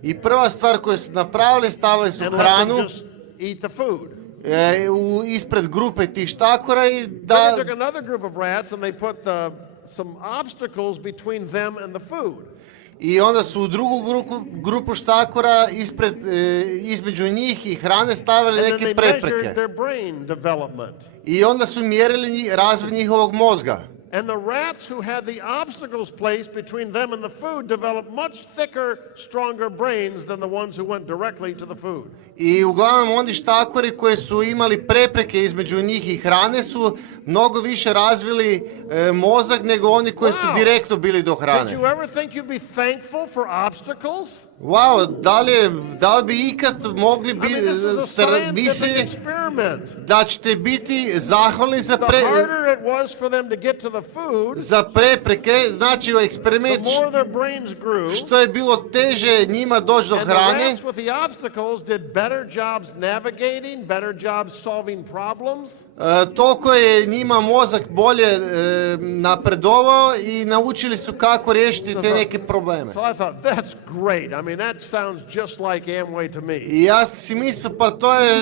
I prva stvar koju su napravili, stavili su and let them hranu just eat the food. ispred grupe tih štakora i Then da... they took another group of rats and they put some obstacles between them and the food. I onda su u drugu grupu štakora između njih i hrane stavili And then neke they measured prepreke. their brain development. I onda su mjerili razvoj njihovog mozga. And the rats who had the obstacles placed between them and the food developed much thicker, stronger brains than the ones who went directly to the food. I uglavnom oni štakori koji su imali prepreke između njih i hrane su mnogo više razvili mozak nego oni koji su Wow. direktno bili do Did hrane. you ever think you'd be thankful for obstacles? Wow, da li bi ikad mogli I mean, this is a scientific misliti experiment. da ćete biti zahvalni The harder it was for them to get to the food, za prepreke, znači u the eksperiment more their brains grew. što je bilo teže njima doći do And the hrane, rats with the obstacles did better jobs navigating, better jobs solving problems. toliko je njima mozak bolje napredovao i naučili su kako riješiti te neke probleme. So I thought, that's great. I mean, that sounds just like Amway to me. I ja si mislio, pa to je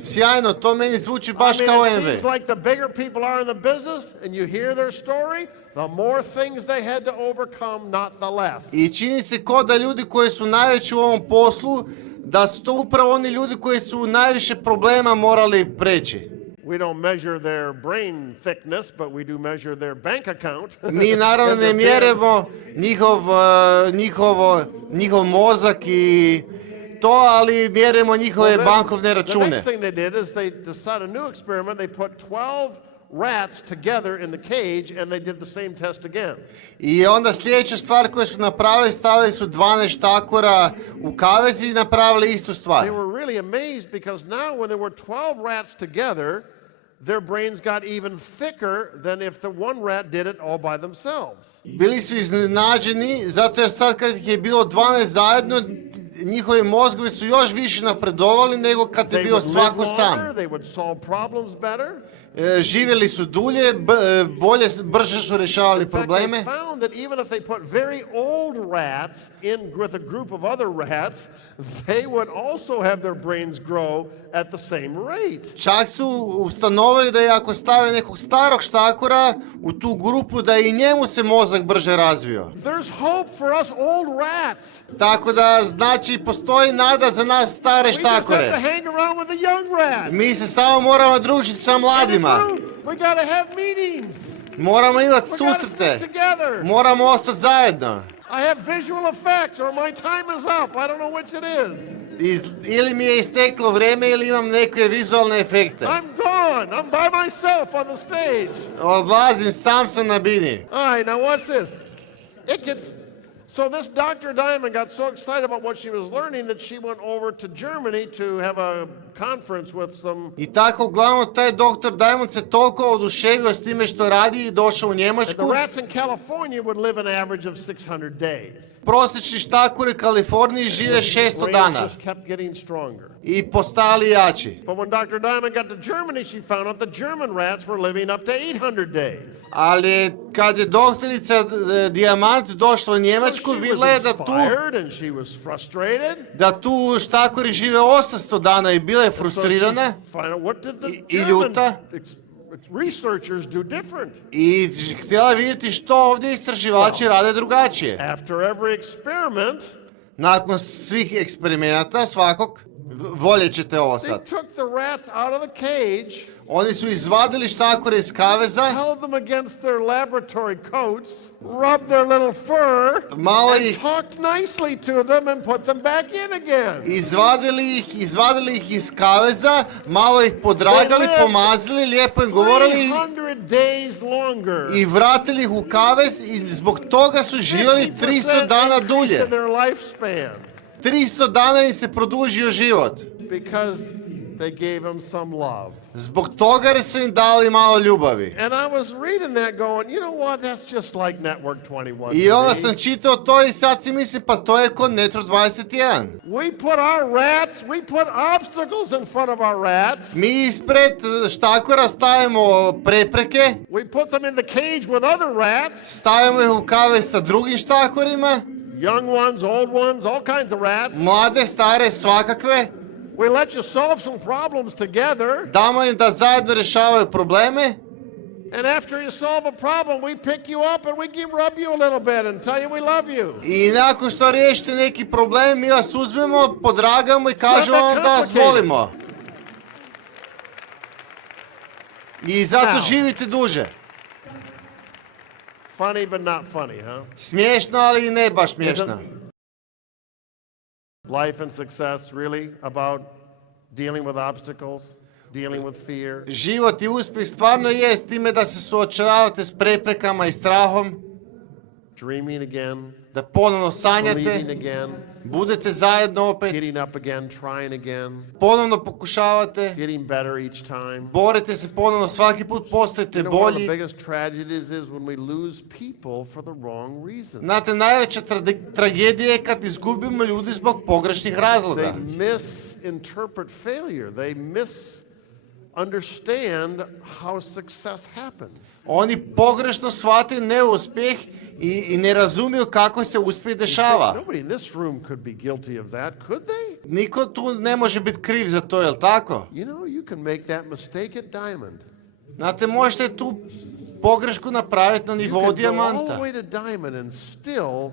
sjajno, to meni zvuči baš I kao mean, it MV. seems like the bigger people are in the business and you hear their story, the more things they had to overcome, not the less. I čini se kao da ljudi koji su najveći u ovom poslu, da su to upravo oni ljudi koji su najviše problema morali preći. We don't measure their brain thickness, but we do measure their bank account. Mi naravno And ne their mjerimo njihov mozak i to, ali mjerimo njihove bankovne The račune. next thing they did is they decided a new experiment. They put 12 rats together in the cage and they did the same test again. I onda sljedeća stvar koju su napravili, stavili su 12 štakora u kavez i napravili istu stvar. They were really amazed because now when there were 12 rats together, their brains got even thicker than if the one rat did it all by themselves. Bili su iznenađeni, zato jer sad kad ih je bilo 12 zajedno, njihovi mozgovi su još više napredovali nego kad je They bio would live svako sam. longer, they would solve problems better. Živjeli su dulje, brže su rješavali In fact, they probleme. found that even if they put very old rats in with a group of other rats, they would also have their brains grow at the same rate. Čak su ustanovili da i ako stave nekog starog štakora u tu grupu, da i njemu se mozak brže razvio. There's hope for us old rats. Tako da, znači, postoji nada za nas stare We just have to štakore. hang around with the young rats. Mi se samo moramo družiti sa mladima. We gotta have meetings. Moramo imati We gotta stick susrete. together. Moramo ostati zajedno. I have visual effects or my time is up. I don't know which it is. Ili mi je isteklo vrijeme ili imam neke vizualne efekte. I'm gone. I'm by myself on the stage. Odlazim, sam sam na bini. All right, now watch this. It gets so this Dr. Diamond got so excited about what she was learning that she went over to Germany to have a conference with some. I tako, uglavnom, taj doktor Diamond se toliko oduševio s time što radi i došao u And the Njemačku. rats in California would live an average of 600 days. Prosječni štakori u Kaliforniji žive 600 Brains dana just kept getting stronger. i postali jači. But when Dr. Diamond got to Germany, she found out the German rats were living up to 800 days. Ali kad je doktorica Dijamant došla u Njemačku, She vidjela je was da inspired and she was frustrated. tu štakori žive 800 dana i bila je So she frustrirana found out what did the I German ljuta. researchers do different. i htjela vidjeti što ovdje istraživači rade drugačije. After every experiment, Nakon svih eksperimenata, svakog, voljet ćete ovo they sad. took the rats out of the cage, Oni su izvadili štakore iz kaveza, held them against their laboratory coats, rubbed their little fur, Malo and ih- talked nicely to them and put them back in again. izvadili ih iz kaveza, malo ih podragali, pomazili, lijepo im govorili 300 days longer. i vratili ih u kavez i zbog toga su živjeli 300 dana dulje. in their lifespan 300 dana im se produžio život. because they gave them some love. Zbog toga jer su im dali malo ljubavi. And I was reading that going, you know what, that's just like Network 21. I to onda me. sam čitao to i sad si mislim, pa to je kod Netro 21. We put our rats, we put obstacles in front of our rats. Mi ispred štakora stavimo prepreke, We put them in the cage with other rats, stavimo ih u kavez sa drugim štakorima, young ones, old ones, all kinds of rats. mlade, stare, svakakve. We let you solve some problems together, Damo im da zajedno rješavaju probleme and after you solve a problem, we pick you up and we rub you a little bit and tell you we love you. i nakon što riješite neki problem, mi vas uzmemo, podragamo i kažemo vam da vas volimo. I zato Now. živite duže. Funny but not funny, huh? Smiješno, ali i ne baš smiješno. Life and success really about dealing with obstacles, dealing with fear. Život i uspjeh stvarno je s time da se suočavate s preprekama i strahom. dreaming again, da ponovno believing sanjate, again, budete zajedno opet, getting up again, trying again, ponovno pokušavate, getting better each time. borite se ponovno, svaki put postajete You know, one of the bolji. biggest tragedies is when we lose people for the wrong reasons. Znate, najveća tragedija je kad izgubimo ljudi zbog pogrešnih razloga. They misinterpret failure. They misunderstand how success happens. Oni pogrešno shvataju neuspjeh i ne razumiju kako se uspjeh dešava. Nobody in this room could be guilty of that, could they? Niko tu ne može biti kriv za to, jel tako? You know, you can make that mistake at Diamond. Znate, možete tu pogrešku napraviti na You nivou can go all the dijamanta. way to Diamond and still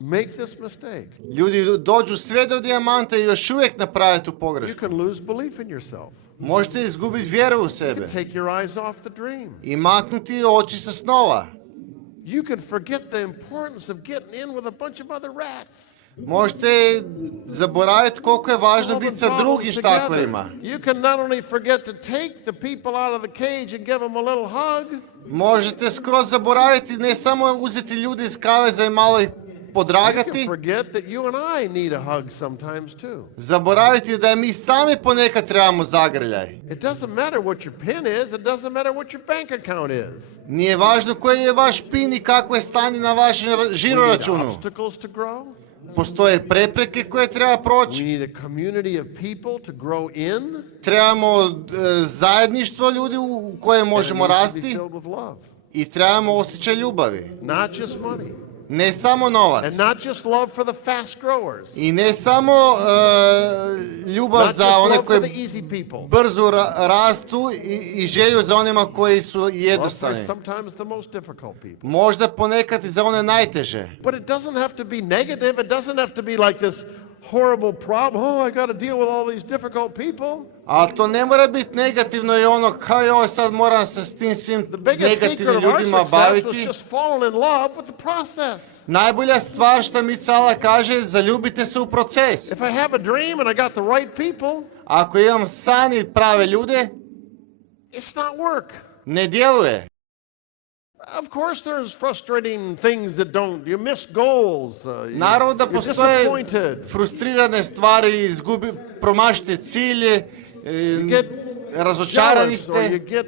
make this mistake. Ljudi dođu sve do dijamanta i još uvijek naprave tu You pogrešku. can lose belief in yourself. Možete izgubiti vjeru u You sebe can take your eyes off the dream. i maknuti oči sa snova. You can forget the importance of getting in with a bunch of other rats. Možete zaboraviti koliko je važno All the biti sa problems drugim together. štakorima. You can not only forget to take the people out of the cage and give them a little hug, Možete skroz zaboraviti, ne samo uzeti ljudi iz kaveza i malo ih you can podragati, forget that you and I need a hug sometimes too. zaboraviti da mi sami ponekad trebamo zagrljaj. It doesn't matter what your pin is, it doesn't matter what your bank account is. Nije važno koji je vaš pin i kakvo je stanje na vašem We need žiroračunu. obstacles to grow. Postoje prepreke koje treba We proći. need a community of people to grow in. Trebamo zajedništvo ljudi u koje možemo And it needs to be rasti filled with love, i trebamo osjećaj ljubavi. not just money, Ne samo novac. and not just love for the fast growers, I ne samo ljubav not za just one love for the koji easy people. brzo rastu i želju za onima koji su Love for jednostavni. sometimes the most difficult people. Možda ponekad i za one najteže. But it doesn't have to be negative. It doesn't have to be like this horrible problem. Oh, I got to deal with all these difficult people. Ali to ne mora biti negativno i ono kao joj sad moram se s tim svim The biggest secret negativnim of our ljudima success was baviti. just falling in love with the process. Najbolja stvar što mi Cala kaže, zaljubite se u proces. If I have a dream and I got the right people, Ako imam san i prave ljude, it's not work. ne djeluje. Of course, there's frustrating things that don't. You miss goals. Naravno da You're postoje disappointed. frustrirane stvari, promašite cilje, Get razočarani jealous or you ste, get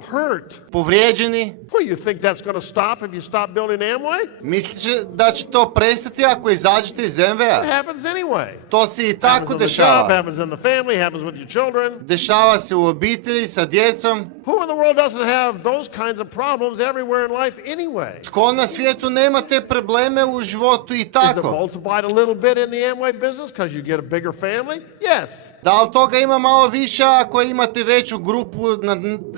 hurt. povrijeđeni. Well, you think that's going to stop if you stop building Amway? Mislite da će to prestati ako izađete iz It MV-a? happens anyway. To se i Happens tako on the job, dešava. happens in the family, happens with your children. Dešava se u obitelji sa djecom. Who in the world doesn't have those kinds of problems everywhere in life anyway? Tko na svijetu nema te probleme u životu i Is it tako? multiplied a little bit in the Amway business because you get a bigger family? Yes. Da li toga ima malo više ako imate veću grupu,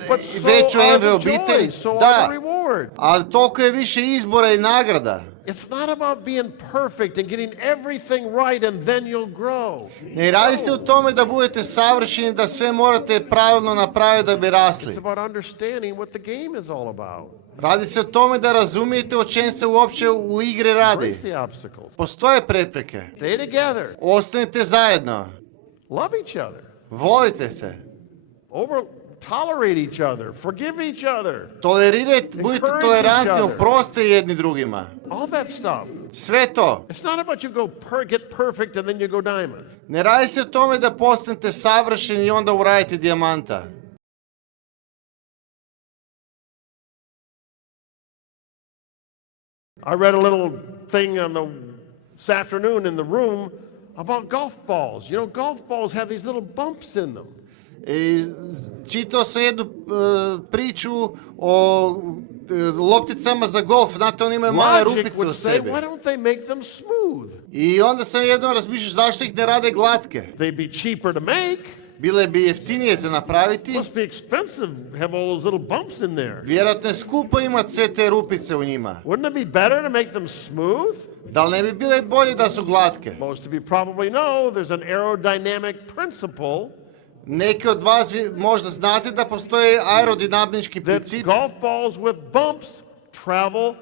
But so veću are MV the obitelj? joys, so are Da, the reward. ali toliko je više izbora i nagrada. It's not about being perfect and getting everything right and then you'll grow. Ne radi se o tome da budete savršeni, da sve morate pravilno napraviti da bi rasli. It's about understanding what the game is all about. Radi se o tome da razumijete o čem se uopće u igri radi. Embrace the obstacles. Postoje prepreke. Stay together. Ostanite zajedno. Love each other. Volite se. Tolerate each other. Forgive each other. Tolerirajte, budite Encourage tolerantni, each other. oprostite jedni drugima. All that stuff. Sve to. It's not about you get perfect and then you go diamond. Ne radi se o tome da postanete savršeni i onda uradite dijamanta. I read a little thing this afternoon in the room about golf balls. You know, golf balls have these little bumps in them. Čitao sam jednu priču o lopticama za golf. Znate, oni imaju male Logic rupice would u say, sebi. why don't they make them smooth? I onda sam jednom razmišljao zašto ih ne rade glatke. They'd be cheaper to make. Bile bi jeftinije za napraviti. Must be expensive to have all those little bumps in there. Vjerojatno je skupo imati sve te rupice u njima. Wouldn't it be better to make them smooth? Da li ne bi bile bolje da su glatke? Most of you probably know there's an aerodynamic principle Neki od vas možda znate da postoji aerodinamički that princip golf balls with bumps travel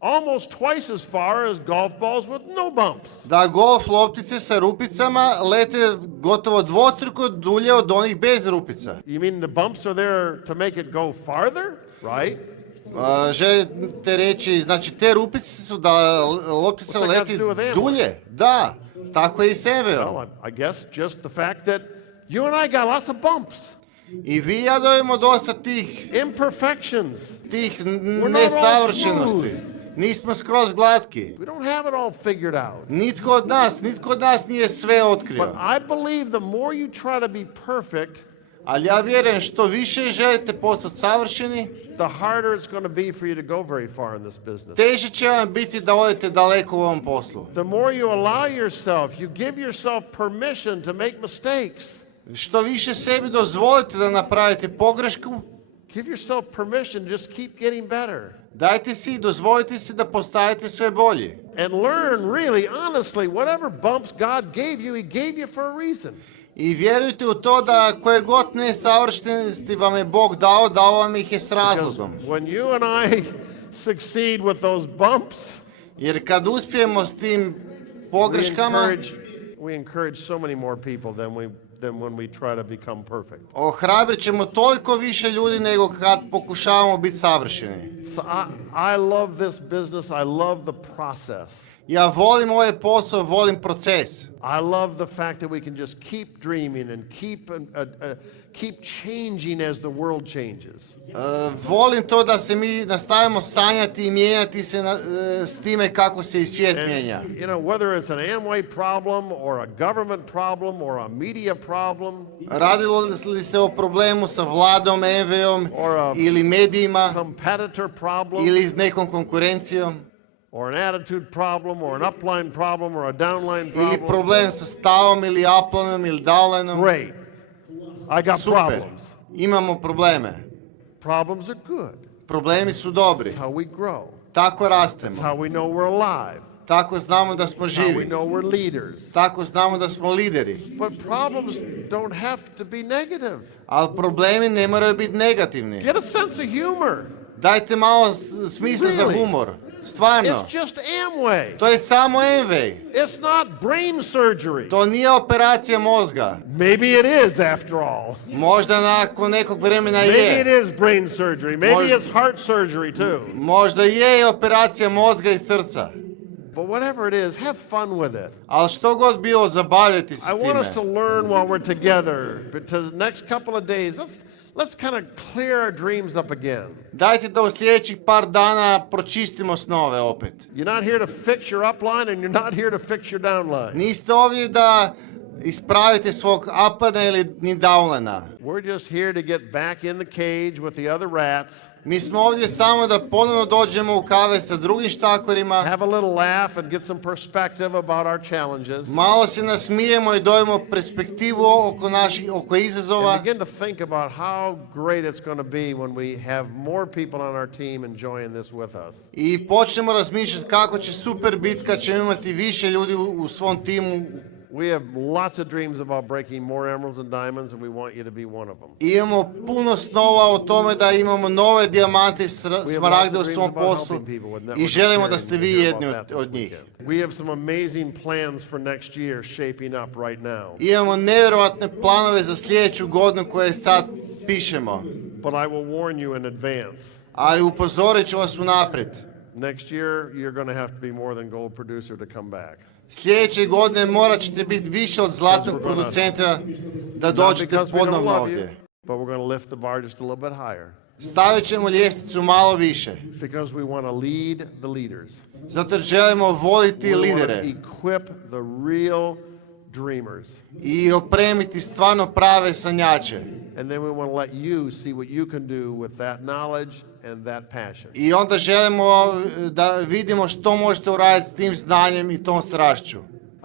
almost twice as far as golf balls with no bumps. Da golf loptice sa rupicama lete gotovo dvostruko dulje od onih bez rupica. You mean the bumps are there to make it go farther, right? Želite reći, znači te rupice su da loptica What's that got leti to do with Amway? dulje? Da, tako je i s Well, Amwayom. I guess just the fact that you and I got lots of bumps, I vi i ja dojemo dosta tih imperfections. not nesavršenosti. all Nismo skroz glatki. We don't have it all figured out. Nitko od nas nije sve But otkrio. I believe the more you try to be perfect, Ali ja vjerujem što više želite postati savršeni, the harder it's going to be for you to go very far in this business. teže će vam biti da odete daleko u ovom poslu. The more you allow yourself, you give yourself permission to make mistakes. Što više sebi dozvolite da napravite pogrešku, Give yourself permission to just keep getting better. dajte si i dozvolite si da postajete sve bolji. And learn really, honestly, whatever bumps God gave you, He gave you for a reason. I vjerujte u to da koje god nesavršenosti vam je Bog dao, dao vam ih je s Because razlogom. when you and I succeed with those bumps, Jer kad uspijemo s tim we pogreškama, encourage so many more people than when we try to become perfect. ohrabrit ćemo toliko više ljudi nego kad pokušavamo biti savršeni. So I love this business. I love the process. Ja volim ovaj posao, volim proces. I love the fact that we can just keep dreaming and keep changing as the world changes. Volim to da se mi nastavimo sanjati i mijenjati se s time kako se i svijet mijenja. And, you know, whether it's an Amway problem or a government problem or a media problem, Radilo li se o problemu sa vladom, Amwayom Or a ili medijima competitor problem, ili s nekom konkurencijom or an attitude problem or an upline problem or a downline ili problem. problem sa stavom ili uplineom ili downlineom. Great. I got Super. problems. Imamo probleme. Problems are good. Problemi su dobri. It's how we grow. Tako It's rastemo. how we know we're alive. Tako znamo da smo It's how we živi. know we're leaders. Tako znamo da smo lideri. But problems don't have to be negative. Ali problemi ne moraju biti negativni. Get a sense of humor. Dajte malo smisla za Really? humor. Stvarno. It's just Amway. To je samo Amway. It's not brain surgery. To nije operacija mozga. Maybe it is after all. Možda nakon nekog vremena Maybe it je. is brain surgery. Maybe Možda- it's heart surgery too. Možda je operacija mozga i srca. But whatever it is, have fun with it. Ali što god bilo, zabavljati se I s want us to time. learn while we're together. But to the next couple of days, let's kind of clear our dreams up again. Dajte da u sljedećih par dana pročistimo snove opet. You're not here to fix your upline and you're not here to fix your downline. Niste ovdje da ispravite svog uplina ili ni downlina. We're just here to get back in the cage with the other rats, Mi smo ovdje samo da ponovno dođemo u kave sa drugim štakorima, have a little laugh and get some perspective about our challenges, malo se nasmijemo i dojemo perspektivu oko izazova and begin to think about how great it's going to be when we have more people on our team enjoying this with us. i počnemo razmišljati kako će super biti kad ćemo imati više ljudi u svom timu. We have lots of dreams about breaking more emeralds and diamonds, and we want you to be one of them. Imamo puno snova o tome da imamo nove dijamante i smaragde u svom poslu i želimo da ste vi jedni od njih. We have some amazing plans for next year shaping up right now. Imamo nevjerojatne planove za sljedeću godinu koje sad pišemo, But I will warn you in advance. ali upozorit ću vas unaprijed. Next year, you're going to have to be more than gold producer to come back. Sljedeće godine morat ćete biti više od zlatnog producenta da Not dođete because we don't ponovno love you, ovdje. but we're going to lift the bar just a little bit higher. Stavit ćemo ljestvicu malo više, Because we want to lead the leaders. zato jer želimo voditi We want to lidere equip the real dreamers. i opremiti stvarno prave sanjače. And then we want to let you see what you can do with that knowledge and that passion. I onda želimo da vidimo što možete uraditi s tim znanjem i tom strašću.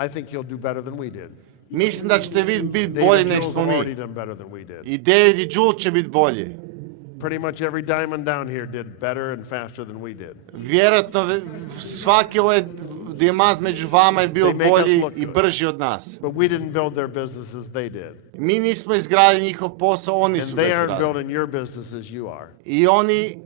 I think you'll do better than we did. Mislim da ćete vi biti bolji David nego Jules smo have mi. already done better than we did. I David i Jules će biti bolji. Pretty much every diamond down here did better and faster than we did. Vjerojatno svaki ovaj dijamant među vama je bio They make us bolji look i good. brži od nas. But we didn't build their business as they did. Mi nismo izgradili njihov posao, oni And su they ga aren't izgradili. building your business as you are. I oni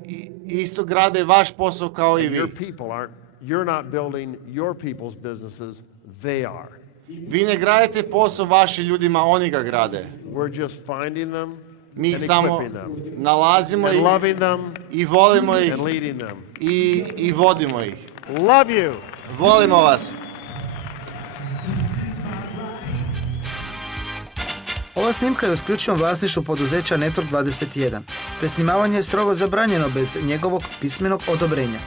isto grade vaš posao kao i And vi. your people aren't, you're not building your people's businesses, they are. Vi ne gradite posao vašim ljudima, oni ga grade. We're just finding them Mi and samo equipping them nalazimo and ih loving them i volimo ih and leading them. i vodimo ih. Love you. Volimo vas. Ova snimka je u isključivom vlasništvu poduzeća Network 21. Presnimavanje je strogo zabranjeno bez njegovog pismenog odobrenja.